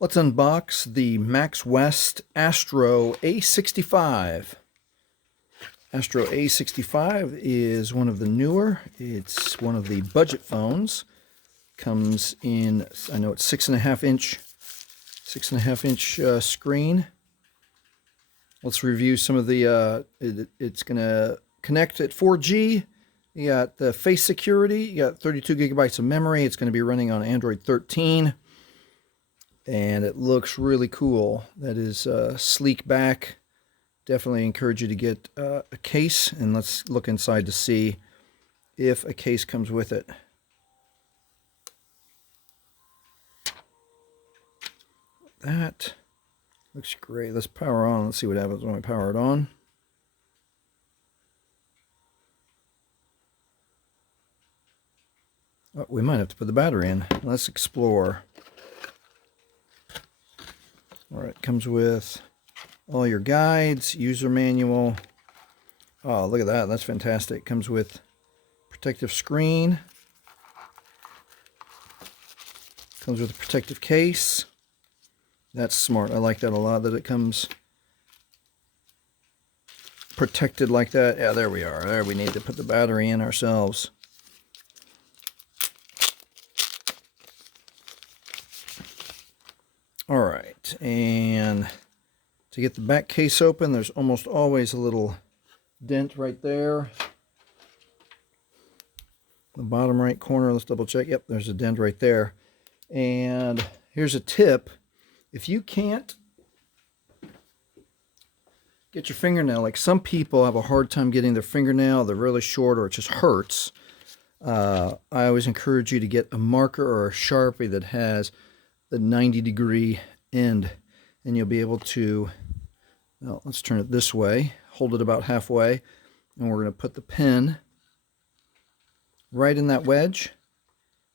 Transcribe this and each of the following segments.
Let's unbox the Maxwest Astro A65. Astro A65 is one of the newer. It's one of the budget phones. Comes in, I know it's 6.5 inch screen. Let's review some of the, it's going to connect at 4G. You got the face security. You got 32 gigabytes of memory. It's going to be running on Android 13. And it looks really cool. That is sleek back. Definitely encourage you to get a case, and let's look inside to see if a case comes with it. That looks great. Let's power on. Let's see what happens when we power it on. Oh, we might have to put the battery in. Let's explore. All right, comes with all your guides, user manual. Oh, look at that. That's fantastic. Comes with protective screen. Comes with a protective case. That's smart. I like that a lot, that it comes protected like that. Yeah, there we are. There, we need to put the battery in ourselves. All right, and to get the back case open, there's almost always a little dent right there. The bottom right corner, let's double check. Yep, there's a dent right there. And here's a tip. If you can't get your fingernail, like some people have a hard time getting their fingernail, they're really short or it just hurts. I always encourage you to get a marker or a Sharpie that has the 90-degree end, and you'll be able to, well, let's turn it this way, hold it about halfway, and we're going to put the pen right in that wedge,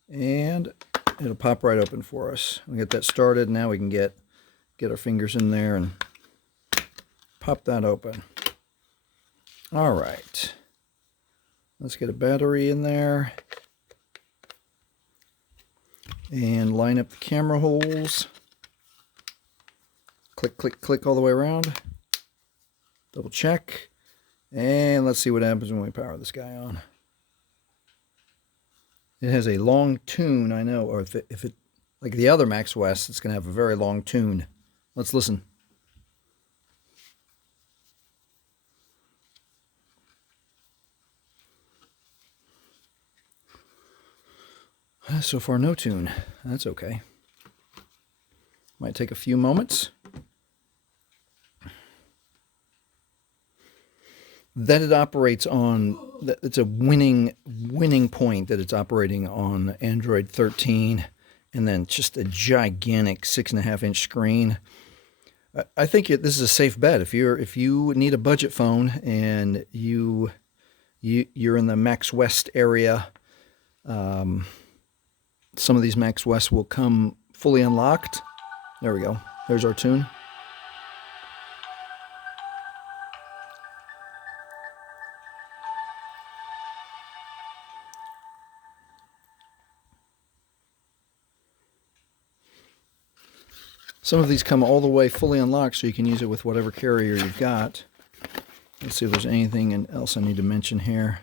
and it'll pop right open for us. We'll get that started. Now we can get our fingers in there and pop that open. All right, let's get a battery in there and line up the camera holes. Click, click, click all the way around. Double check. And let's see what happens when we power this guy on. It has a long tune, I know, or if it like the other Maxwest, it's going to have a very long tune. Let's listen. So far, no tune. That's okay. Might take a few moments. That it operates on, it's a winning point that it's operating on Android 13, and then just a gigantic 6.5-inch screen. I think this is a safe bet. If you need a budget phone and you're in the Maxwest area. Some of these Maxwest will come fully unlocked. There we go. There's our tune. Some of these come all the way fully unlocked, so you can use it with whatever carrier you've got. Let's see if there's anything else I need to mention here.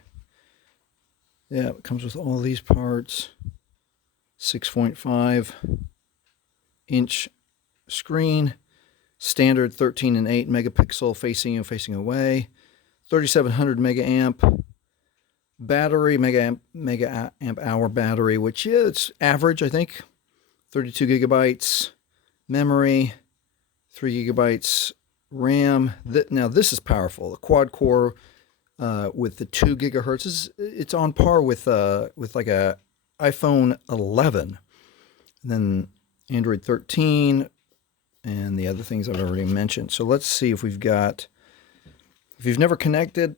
Yeah, it comes with all these parts. 6.5-inch screen, standard 13 and 8 megapixel facing you, facing away, 3700 mega amp battery, mega amp hour battery, which is average, I think. 32 gigabytes memory, 3 gigabytes RAM. Now this is powerful. The quad core with the 2 gigahertz it's on par with like a iPhone 11, and then Android 13, and the other things I've already mentioned. So let's see if if you've never connected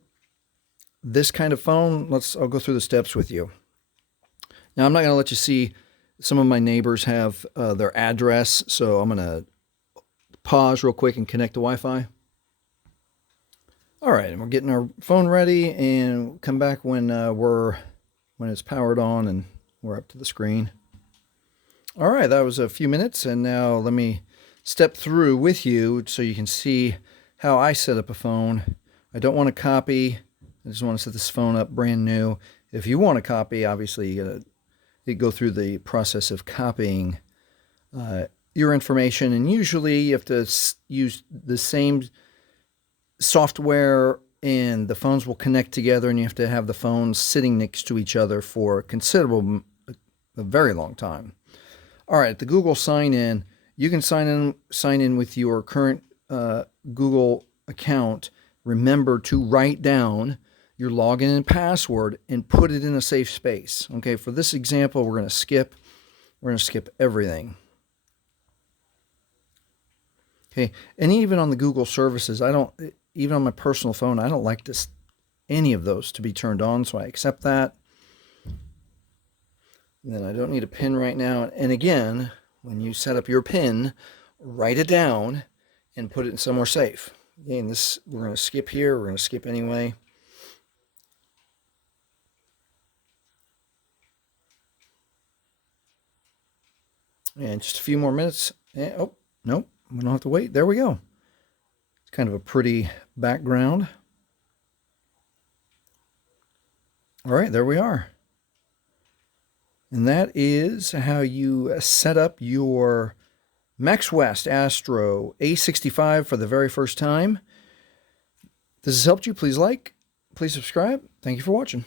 this kind of phone, I'll go through the steps with you. Now I'm not going to let you see, some of my neighbors have their address, so I'm going to pause real quick and connect to Wi-Fi. All right, and we're getting our phone ready, and we'll come back when it's powered on and we're up to the screen. All right, that was a few minutes, and now let me step through with you so you can see how I set up a phone. I don't want to copy. I just want to set this phone up brand new. If you want to copy, obviously you go through the process of copying your information, and usually you have to use the same software and the phones will connect together, and you have to have the phones sitting next to each other for a very long time. All right, the Google sign-in, you can sign in with your current Google account. Remember to write down your login and password and put it in a safe space. Okay, for this example, we're going to skip everything. Okay, and even on the Google services, even on my personal phone, I don't like any of those to be turned on, so I accept that. And then I don't need a PIN right now. And again, when you set up your PIN, write it down and put it in somewhere safe. Again, we're going to skip here. We're going to skip anyway. And just a few more minutes. And, oh, nope, we don't have to wait. There we go. It's kind of a pretty background. All right, there we are. And that is how you set up your Maxwest Astro A65 for the very first time. If this has helped you, please like, please subscribe. Thank you for watching.